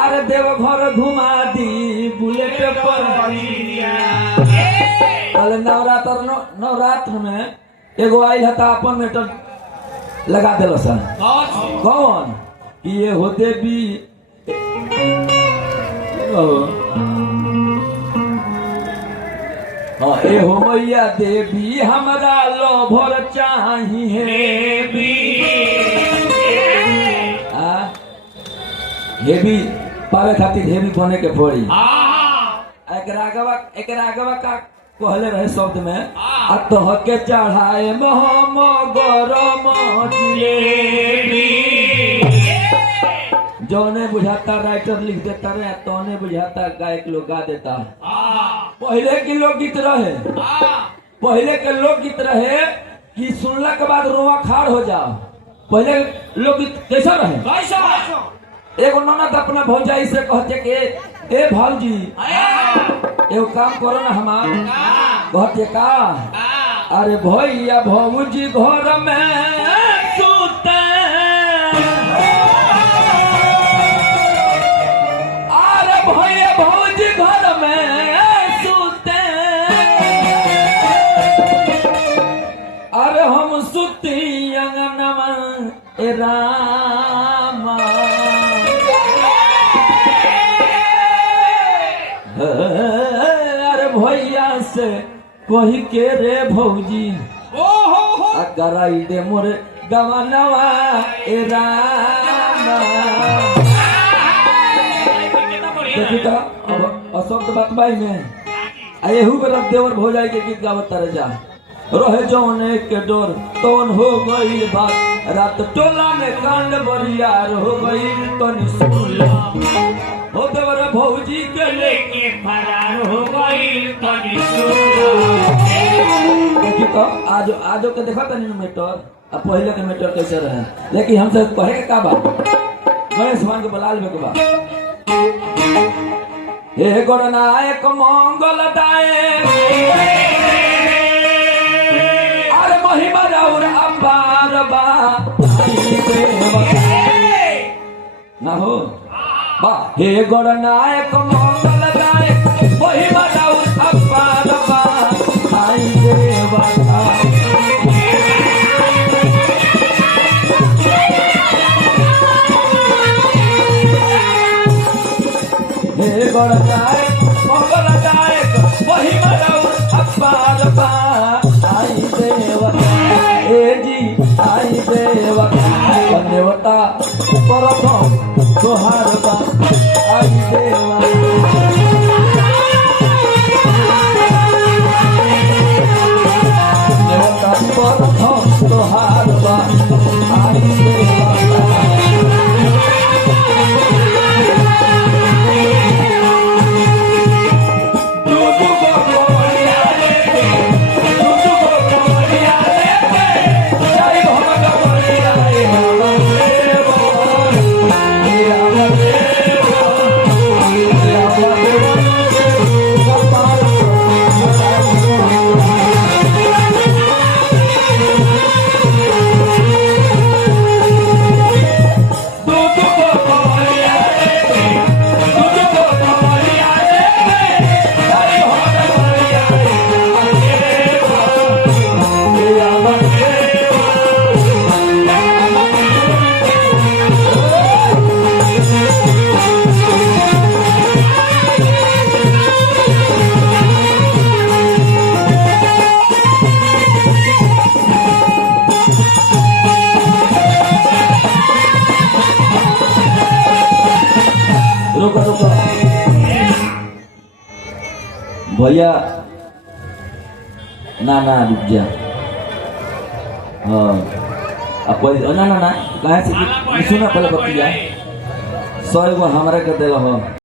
अरे देवघर घुमा दी बुलेट पर। कल नवरात्र में एगो आई था अपन मीटर लगा दिल सन। कौन कि ये होते भी हाँ ए हो मैया देवी हमारा लोभर चाहिए हेवी पावे खातिर हेवी बने के पड़ी। एकरा आगवा का कहले रहे शब्द में अतः के चढ़ाए हम गरम जिलेबी। जौने बुझाता राइटर लिख देता रहे तौने बुझाता गायक लोग गा देता है। पहले के लोकगीत रहे कि सुनला के बाद रोआ खाड़ हो जाओ। पहले लोकगीत कैसा रहे? एगो ननद अपना भौजाई से कहते के ए भौजी एगो काम करो ना हमार। कहते का अरे भैया भौजी घर में सुते अरे भैया भौजी घर में सुते अरे हम सुती अंगनवा ए रामा अरे भैया से कही के रे भौजी कराई दे मोरे गवनवा ए रामा। देखी तो अशब्द बात बाई में एहू बेरा देवर भौजाई के गीत गावत तारे जा रहे जौने के डोर तौन हो गई बात रात टोला में कांड बरियार हो गई तनी सुन हो देवर भौजी के लेके फरार हो गई तनी सुन। देखी तो आज के देखा तनी मीटर अब पहले के मीटर कैसे रहे लेकिन हमसे कहे के का बात गणेश भगवान के बुला लेवे के बात। हे गणनायक मंगल दायक अरे महिमा राउर अपार बा ना हो बा। हे गणनायक मंगल दायक महिमा राउर अपार बा आई देवा। हे गणनायक मंगल दायक महिमा राउर अपार बा आई देवा। ए जी आई देवा धन्यवता परम तोहार बा आई देवा। धन्यवता परम तोहार बा आई देवा। रुको भैया ना रुक जा। हाँ अब ना कहाँ से सुना पहले बतिया 100 हमारा कर देगा।